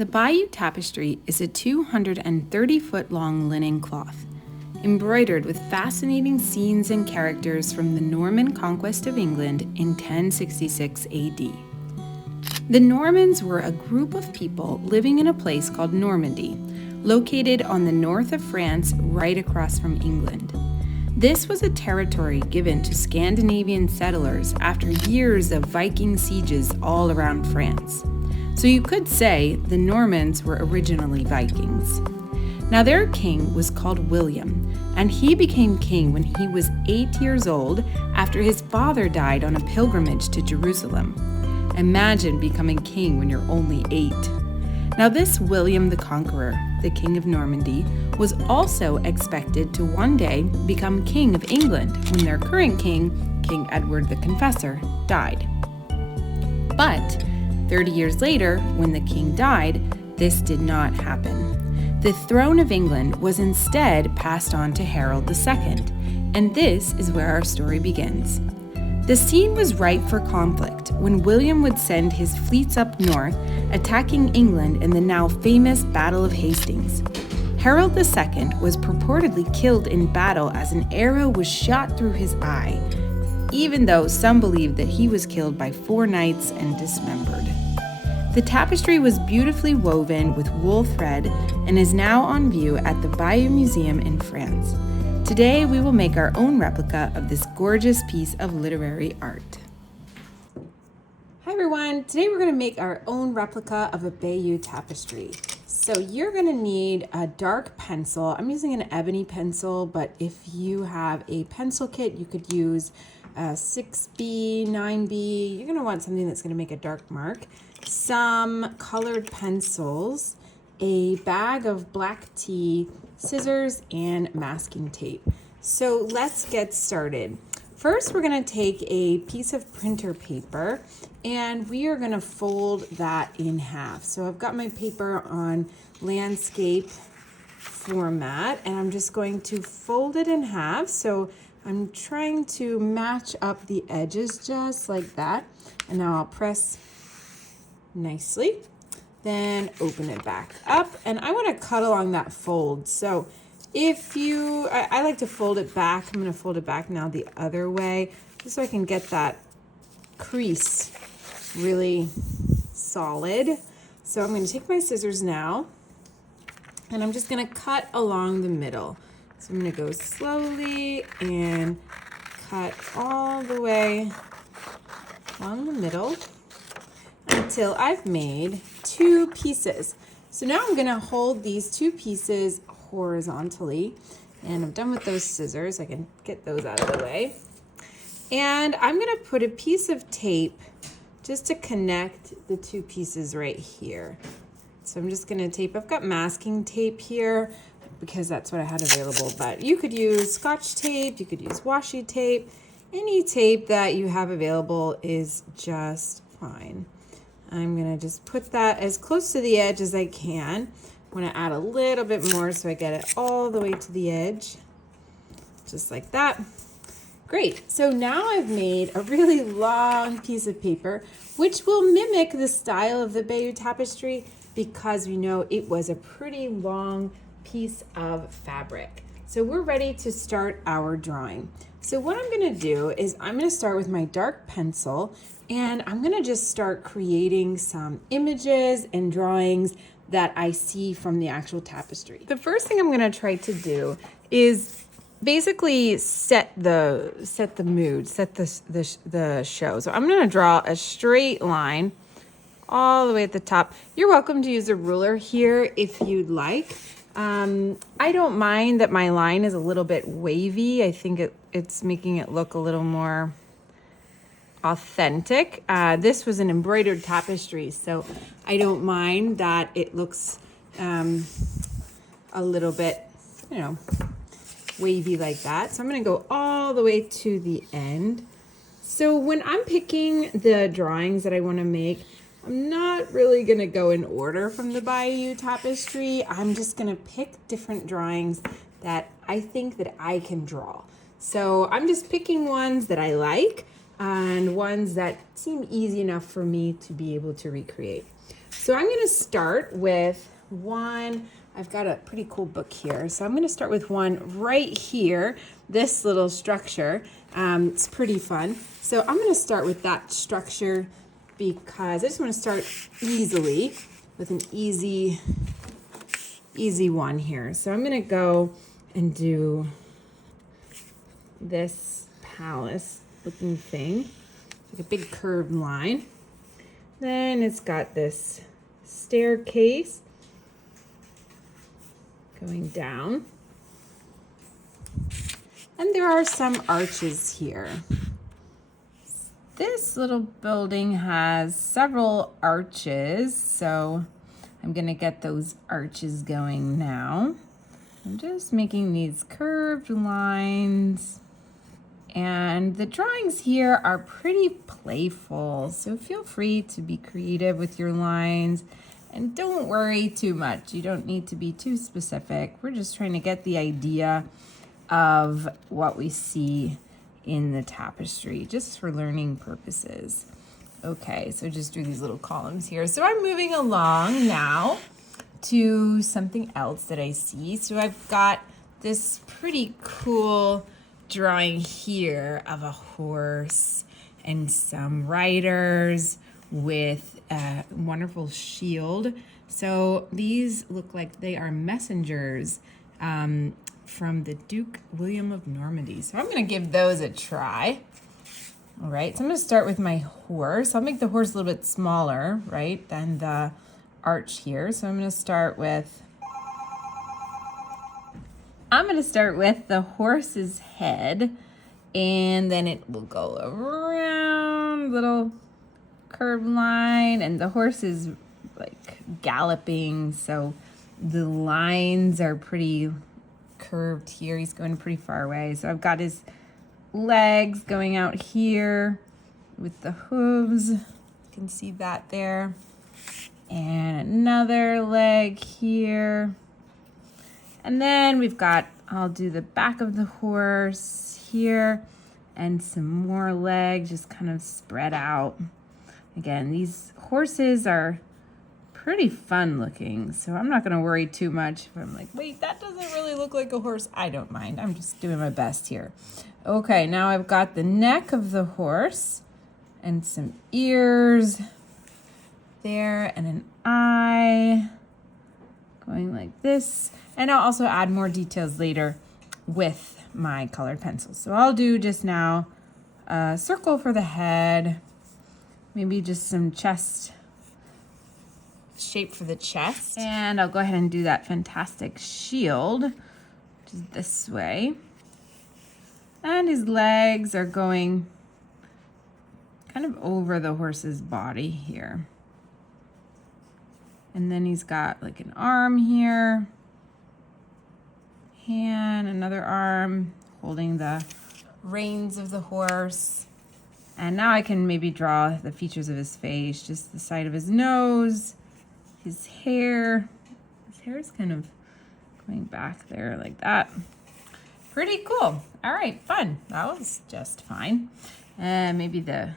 The Bayeux Tapestry is a 230-foot-long linen cloth, embroidered with fascinating scenes and characters from the Norman conquest of England in 1066 AD. The Normans were a group of people living in a place called Normandy, located on the north of France right across from England. This was a territory given to Scandinavian settlers after years of Viking sieges all around France. So you could say the Normans were originally Vikings. Now their king was called William, and he became king when he was 8 years old after his father died on a pilgrimage to Jerusalem. Imagine becoming king when you're only 8. Now this William the Conqueror, the king of Normandy, was also expected to one day become king of England when their current king, King Edward the Confessor, died. But 30 years later, when the king died, this did not happen. The throne of England was instead passed on to Harold II, and this is where our story begins. The scene was ripe for conflict when William would send his fleets up north, attacking England in the now famous Battle of Hastings. Harold II was purportedly killed in battle as an arrow was shot through his eye, even though some believed that he was killed by 4 knights and dismembered. The tapestry was beautifully woven with wool thread and is now on view at the Bayeux Museum in France. Today, we will make our own replica of this gorgeous piece of literary art. Hi everyone, today we're going to make our own replica of a Bayeux tapestry. So you're going to need a dark pencil. I'm using an ebony pencil, but if you have a pencil kit, you could use a 6B, 9B. You're going to want something that's going to make a dark mark. Some colored pencils, a bag of black tea, scissors, and masking tape. So let's get started. First, we're going to take a piece of printer paper and we are going to fold that in half. So I've got my paper on landscape format and I'm just going to fold it in half. So I'm trying to match up the edges just like that. And now I'll press nicely, then open it back up, and I want to cut along that fold. So if you, I like to fold it back. I'm going to fold it back now the other way, just so I can get that crease really solid. So I'm going to take my scissors now, and I'm just going to cut along the middle. So I'm going to go slowly and cut all the way along the middle until I've made 2 pieces. So now I'm going to hold these 2 pieces horizontally, and I'm done with those scissors. I can get those out of the way. And I'm going to put a piece of tape just to connect the 2 pieces right here. So I'm just going to tape. I've got masking tape here because that's what I had available, but you could use Scotch tape, you could use washi tape. Any tape that you have available is just fine. I'm going to just put that as close to the edge as I can. I want to add a little bit more so I get it all the way to the edge, just like that. Great. So now I've made a really long piece of paper, which will mimic the style of the Bayeux tapestry because we know it was a pretty long piece of fabric. So we're ready to start our drawing. So what I'm going to do is I'm going to start with my dark pencil and I'm going to just start creating some images and drawings that I see from the actual tapestry. The first thing I'm going to try to do is basically set the mood, set the show. So I'm going to draw a straight line all the way at the top. You're welcome to use a ruler here if you'd like. I don't mind that my line is a little bit wavy. I think it's making it look a little more authentic. This was an embroidered tapestry, so I don't mind that it looks a little bit, wavy like that. So I'm going to go all the way to the end. So when I'm picking the drawings that I want to make, I'm not really going to go in order from the Bayeux tapestry. I'm just going to pick different drawings that I think that I can draw. So I'm just picking ones that I like and ones that seem easy enough for me to be able to recreate. So I'm going to start with one. I've got a pretty cool book here. So I'm going to start with one right here, this little structure. It's pretty fun. So I'm going to start with that structure because I just want to start easily with an easy one here. So I'm going to go and do this palace looking thing, like a big curved line. Then it's got this staircase going down. And there are some arches here. This little building has several arches, so I'm gonna get those arches going now. I'm just making these curved lines. And the drawings here are pretty playful, so feel free to be creative with your lines and don't worry too much. You don't need to be too specific. We're just trying to get the idea of what we see in the tapestry, just for learning purposes. Okay, so just do these little columns here. So I'm moving along now to something else that I see. So I've got this pretty cool drawing here of a horse and some riders with a wonderful shield. So these look like they are messengers from the Duke William of Normandy. So I'm going to give those a try. All right, so I'm going to start with my horse. I'll make the horse a little bit smaller, right, than the arch here. So I'm going to start with the horse's head, and then it will go around, little curved line, and the horse is like galloping, so the lines are pretty curved here. He's going pretty far away. So I've got his legs going out here with the hooves. You can see that there. And another leg here. And then we've got, I'll do the back of the horse here and some more legs just kind of spread out. Again, these horses are pretty fun looking, so I'm not going to worry too much if I'm like, wait, that doesn't really look like a horse. I don't mind. I'm just doing my best here. Okay, now I've got the neck of the horse and some ears there and an eye going like this. And I'll also add more details later with my colored pencils. So I'll do just now a circle for the head, maybe just some chest shape for the chest. And I'll go ahead and do that fantastic shield, which is this way. And his legs are going kind of over the horse's body here. And then he's got like an arm here, hand, another arm holding the reins of the horse. And now I can maybe draw the features of his face, just the side of his nose, his hair. His hair is kind of going back there like that. Pretty cool. All right, fun. That was just fine. And maybe the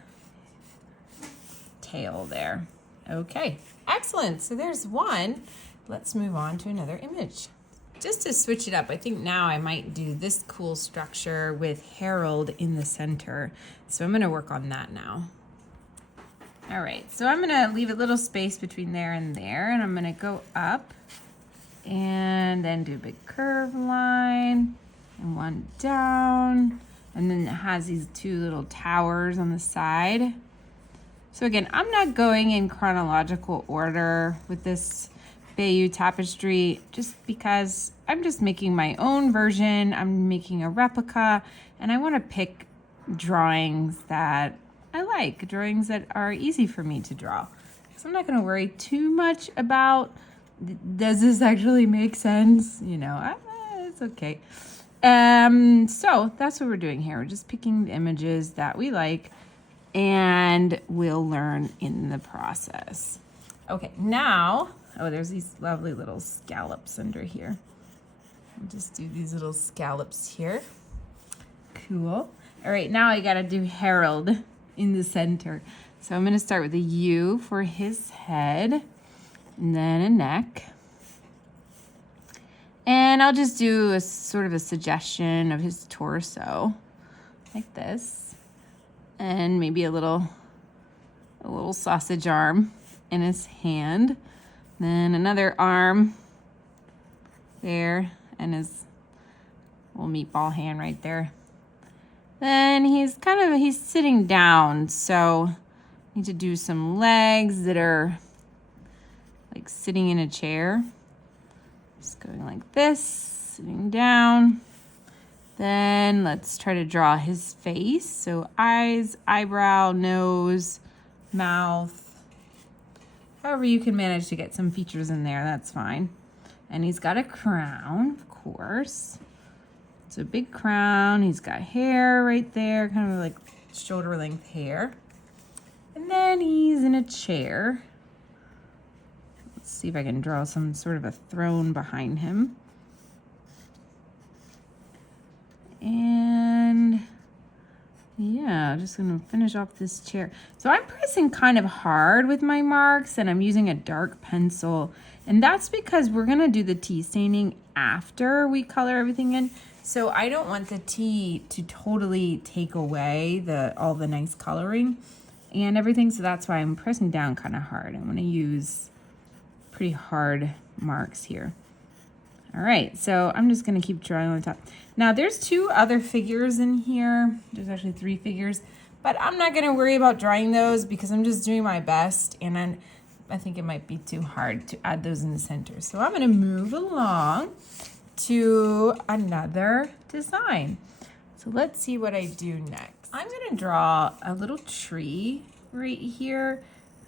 tail there. Okay, excellent. So there's one. Let's move on to another image. Just to switch it up, I think now I might do this cool structure with Harold in the center. So I'm going to work on that now. All right, so I'm going to leave a little space between there, and I'm going to go up and then do a big curve line and one down. And then it has these two little towers on the side. So again, I'm not going in chronological order with this Bayeux Tapestry just because I'm just making my own version. I'm making a replica, and I want to pick drawings that I like, drawings that are easy for me to draw. So I'm not going to worry too much about, does this actually make sense? You know, it's okay. So that's what we're doing here. We're just picking the images that we like, and we'll learn in the process. Okay, now, oh, there's these lovely little scallops under here. I'll just do these little scallops here. Cool. All right, now I gotta do Harold in the center. So I'm gonna start with a U for his head. and then a neck. And I'll just do a sort of a suggestion of his torso, like this. And maybe a little sausage arm in his hand. Then another arm there, and his little meatball hand right there. Then he's sitting down, so I need to do some legs that are like sitting in a chair. Just going like this, sitting down. Then let's try to draw his face. So eyes, eyebrow, nose, mouth. However you can manage to get some features in there, that's fine. And he's got a crown, of course. It's a big crown. He's got hair right there, kind of like shoulder length hair. And then he's in a chair. Let's see if I can draw some sort of a throne behind him. And yeah, just gonna finish off this chair. So I'm pressing kind of hard with my marks, and I'm using a dark pencil. And that's because we're gonna do the tea staining after we color everything in. So I don't want the tea to totally take away all the nice coloring and everything. So that's why I'm pressing down kind of hard. I'm gonna use pretty hard marks here. All right, so I'm just gonna keep drawing on the top. Now there's 2 other figures in here. There's actually 3 figures, but I'm not gonna worry about drawing those because I'm just doing my best, and I think it might be too hard to add those in the center. So I'm gonna move along to another design. So let's see what I do next. I'm gonna draw a little tree right here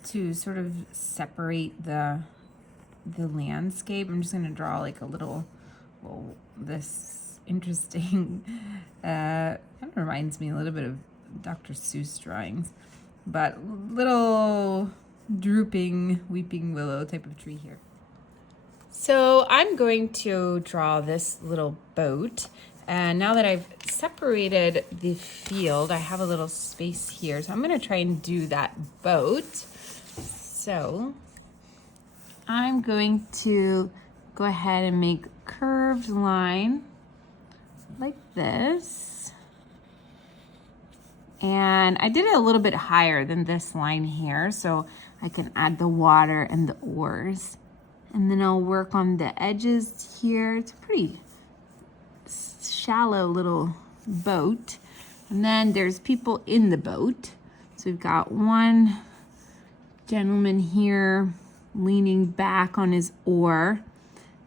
to sort of separate the landscape. I'm just gonna draw like a little, this interesting, kind of reminds me a little bit of Dr. Seuss drawings, but little drooping, weeping willow type of tree here. So I'm going to draw this little boat. And now that I've separated the field, I have a little space here. So I'm gonna try and do that boat. So I'm going to go ahead and make a curved line like this. And I did it a little bit higher than this line here so I can add the water and the oars. And then I'll work on the edges here. It's a pretty shallow little boat. And then there's people in the boat. So we've got one gentleman here leaning back on his oar.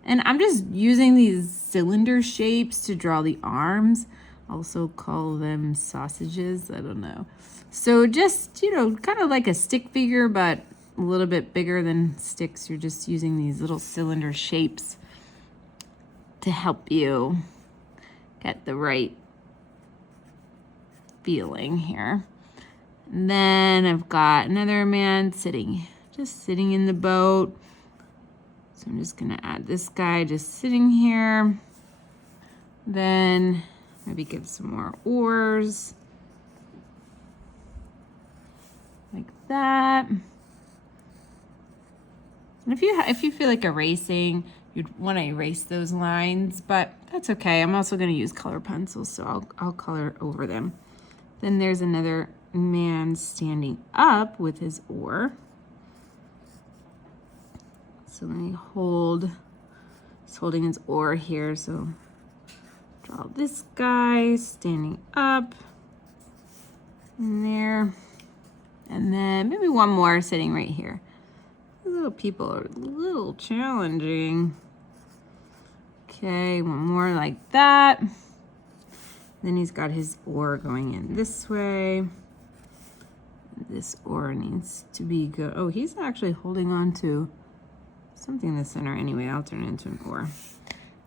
And I'm just using these cylinder shapes to draw the arms. Also call them sausages, I don't know. So just, kind of like a stick figure, but a little bit bigger than sticks. You're just using these little cylinder shapes to help you get the right feeling here. And then I've got another man just sitting in the boat. So I'm just gonna add this guy just sitting here. Then maybe give some more oars. Like that. And if you feel like erasing, you'd want to erase those lines, but that's okay. I'm also going to use color pencils, so I'll color over them. Then there's another man standing up with his oar. So let me he's holding his oar here. So draw this guy standing up in there. And then maybe one more sitting right here. These little people are a little challenging. Okay, one more like that. Then he's got his oar going in this way. This oar needs to be good. Oh, he's actually holding on to something in the center. Anyway, I'll turn it into an oar.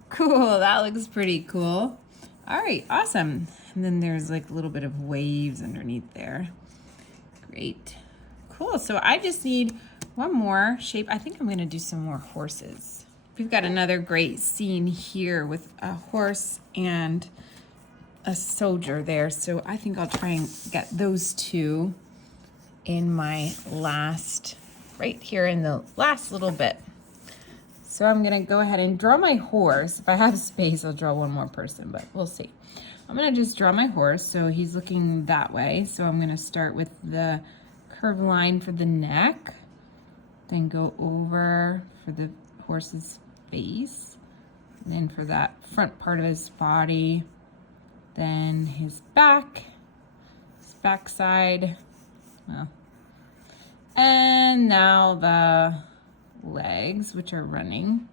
Cool, that looks pretty cool. All right, awesome. And then there's like a little bit of waves underneath there. Great. Cool, so I just need one more shape. I think I'm gonna do some more horses. We've got another great scene here with a horse and a soldier there. So I think I'll try and get those two in my last right here in the last little bit. So I'm gonna go ahead and draw my horse. If I have space, I'll draw one more person, but we'll see. I'm gonna just draw my horse, so he's looking that way. So I'm gonna start with the curved line for the neck, then go over for the horse's face, and then for that front part of his body, then his backside, well, and now the legs, which are running.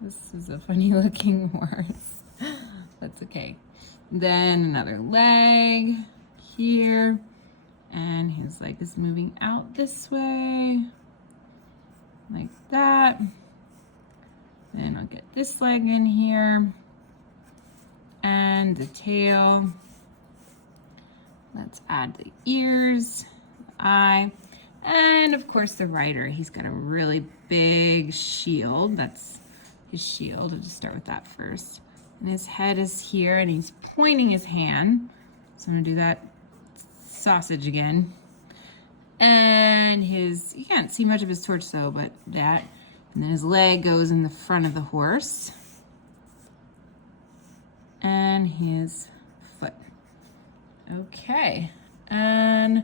This is a funny looking horse. That's okay. Then another leg here, and his leg is moving out this way, like that. Then I'll get this leg in here, and the tail. Let's add the ears, the eye, and of course the rider. He's got a really big shield. That's his shield. I'll just start with that first. And his head is here, and he's pointing his hand. So I'm gonna do that sausage again. And you can't see much of his torso, but that. And then his leg goes in the front of the horse. And his foot. Okay, and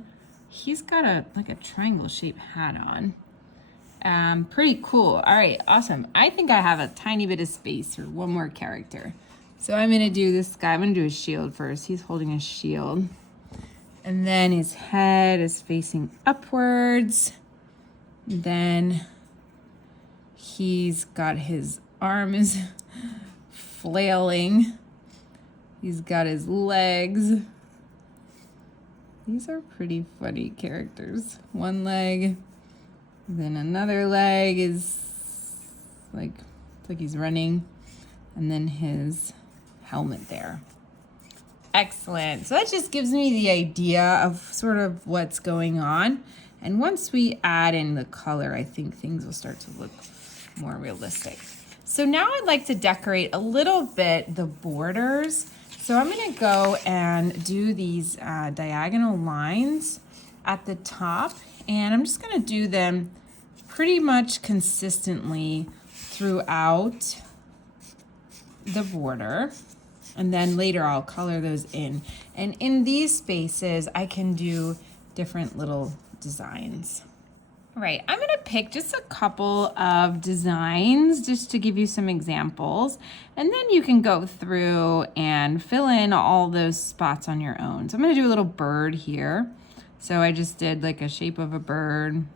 he's got a triangle shaped hat on. Pretty cool. All right, awesome. I think I have a tiny bit of space for one more character. So I'm gonna do this guy. I'm gonna do his shield first. He's holding a shield. And then his head is facing upwards. Then he's got his arm is flailing. He's got his legs. These are pretty funny characters. One leg, then another leg is it's like he's running, and then his helmet there. Excellent. So that just gives me the idea of sort of what's going on. And once we add in the color, I think things will start to look more realistic. So now I'd like to decorate a little bit the borders. So I'm gonna go and do these diagonal lines at the top, and I'm just gonna do them pretty much consistently throughout the border. And then later I'll color those in. And in these spaces, I can do different little designs. All right, I'm gonna pick just a couple of designs just to give you some examples, and then you can go through and fill in all those spots on your own. So I'm gonna do a little bird here. So I just did like a shape of a bird,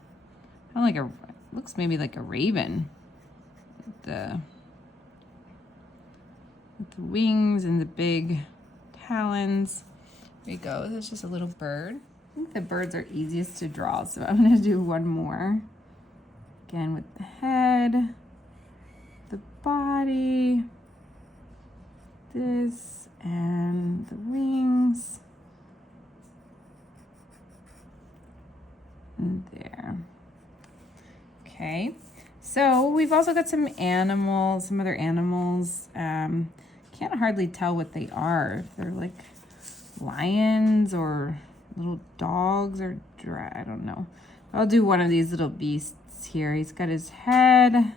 kind of looks maybe like a raven. With the wings and the big talons. There you go, that's just a little bird. I think the birds are easiest to draw, so I'm gonna do one more. Again with the head, the body, this, and the wings. And there. Okay, so we've also got some animals, some other animals. Can't hardly tell what they are. If they're like lions or little dogs or I don't know. I'll do one of these little beasts here. He's got his head.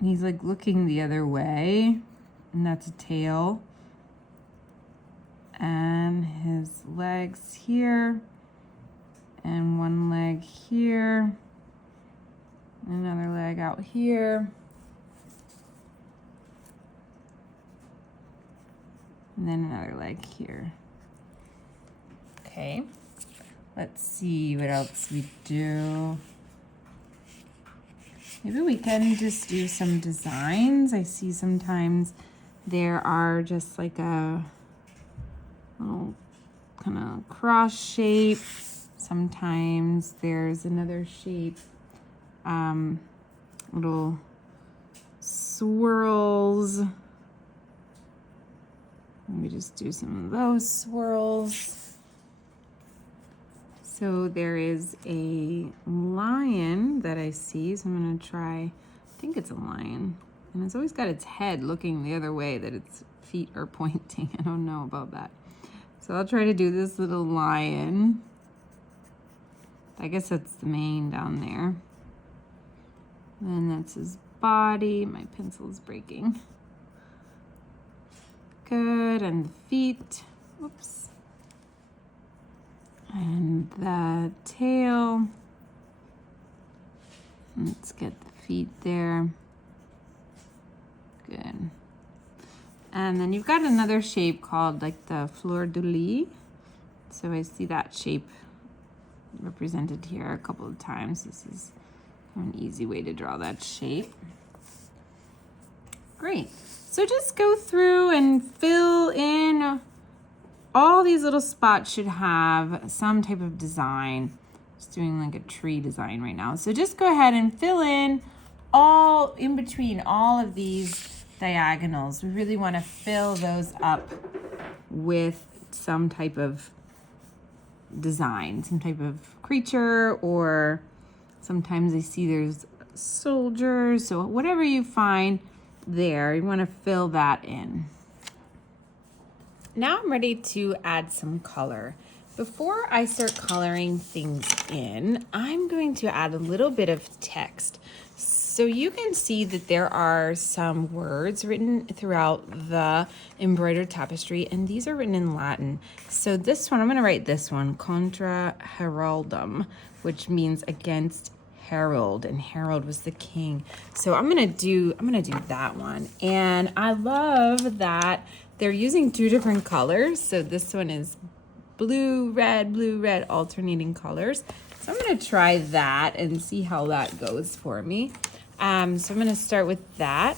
He's like looking the other way, and that's a tail. And his legs here, and one leg here, another leg out here. And then another leg here. Okay, let's see what else we do. Maybe we can just do some designs. I see sometimes there are just like a little kind of cross shape. Sometimes there's another shape, little swirls. Let me just do some of those swirls. So there is a lion that I see, so I'm gonna try, I think it's a lion. And it's always got its head looking the other way that its feet are pointing. I don't know about that. So I'll try to do this little lion. I guess that's the mane down there. Then that's his body. My pencil is breaking. Good, and the feet. Whoops. And the tail. Let's get the feet there. Good. And then you've got another shape called like the fleur de lis. So I see that shape represented here a couple of times. This is an easy way to draw that shape. Great. So just go through and fill in. All these little spots should have some type of design. Just doing like a tree design right now. So just go ahead and fill in all in between all of these diagonals. We really want to fill those up with some type of design, some type of creature, or sometimes I see there's soldiers. So whatever you find there, you want to fill that in. Now I'm ready to add some color. Before I start coloring things in, I'm going to add a little bit of text. So you can see that there are some words written throughout the embroidered tapestry, and these are written in Latin. So this one, I'm going to write this one, contra heraldum, which means against Harold, and Harold was the king. So I'm gonna do that one. And I love that they're using two different colors. So this one is blue, red, alternating colors. So I'm gonna try that and see how that goes for me. So I'm gonna start with that.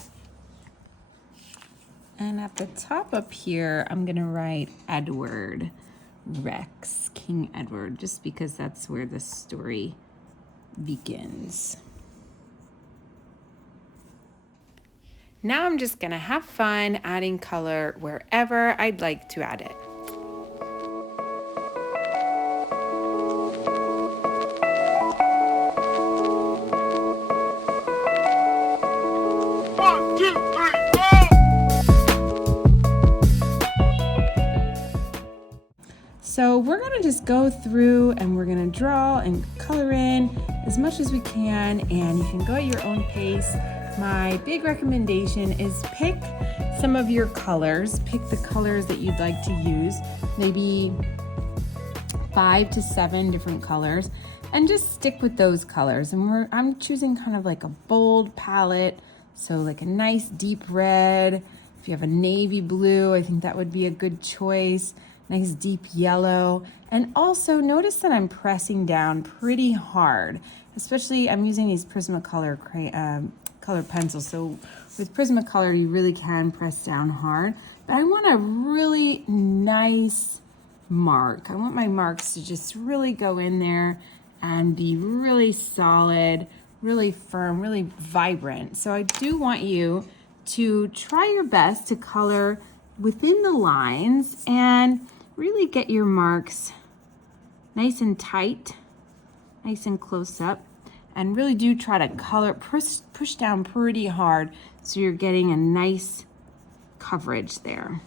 And at the top up here, I'm gonna write Edward Rex, King Edward, just because that's where the story begins. Now I'm just gonna have fun adding color wherever I'd like to add it. So we're gonna just go through and we're gonna draw and color in as much as we can, and you can go at your own pace. My big recommendation is pick some of your colors. Pick the colors that you'd like to use, maybe 5 to 7 different colors, and just stick with those colors. And I'm choosing kind of like a bold palette, so like a nice deep red. If you have a navy blue, I think that would be a good choice. Nice deep yellow. And also notice that I'm pressing down pretty hard, especially I'm using these Prismacolor color pencils. So with Prismacolor, you really can press down hard, but I want a really nice mark. I want my marks to just really go in there and be really solid, really firm, really vibrant. So I do want you to try your best to color within the lines and really get your marks nice and tight, nice and close up, and really do try to color, push down pretty hard so you're getting a nice coverage there.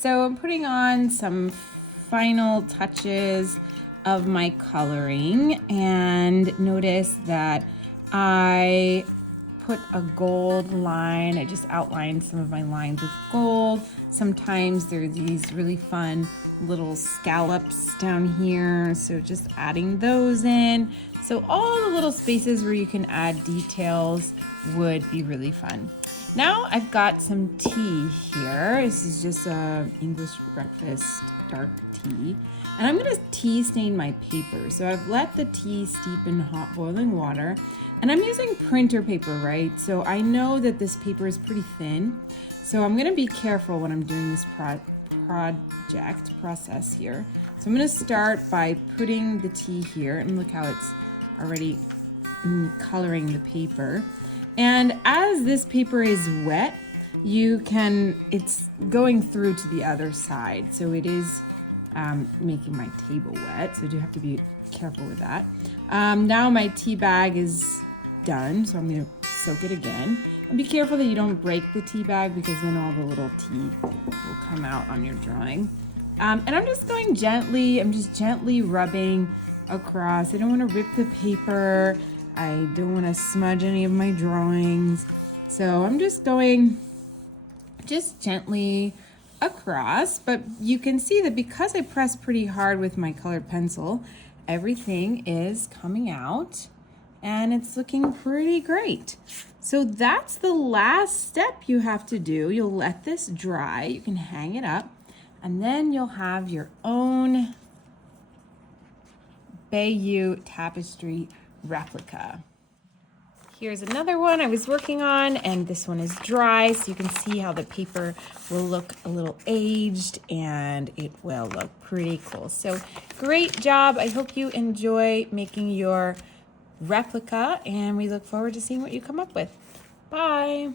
so I'm putting on some final touches of my coloring, and notice that I put a gold line. I just outlined some of my lines with gold. Sometimes there are these really fun little scallops down here, so just adding those in. So all the little spaces where you can add details would be really fun. Now I've got some tea here. This is just a English breakfast dark tea. And I'm gonna tea stain my paper. So I've let the tea steep in hot boiling water, and I'm using printer paper, right? So I know that this paper is pretty thin. So I'm gonna be careful when I'm doing this process here. So I'm gonna start by putting the tea here, and look how it's already coloring the paper. And as this paper is wet, it's going through to the other side. So it is making my table wet, so I do have to be careful with that. Now my tea bag is done, so I'm going to soak it again. And be careful that you don't break the tea bag, because then all the little tea will come out on your drawing. And I'm just gently rubbing across. I don't want to rip the paper. I don't want to smudge any of my drawings. So I'm just going gently across, but you can see that because I pressed pretty hard with my colored pencil, everything is coming out and it's looking pretty great. So that's the last step you have to do. You'll let this dry, you can hang it up, and then you'll have your own Bayeux Tapestry replica. Here's another one I was working on, and this one is dry, so you can see how the paper will look a little aged and it will look pretty cool. So great job. I hope you enjoy making your replica, and we look forward to seeing what you come up with. Bye.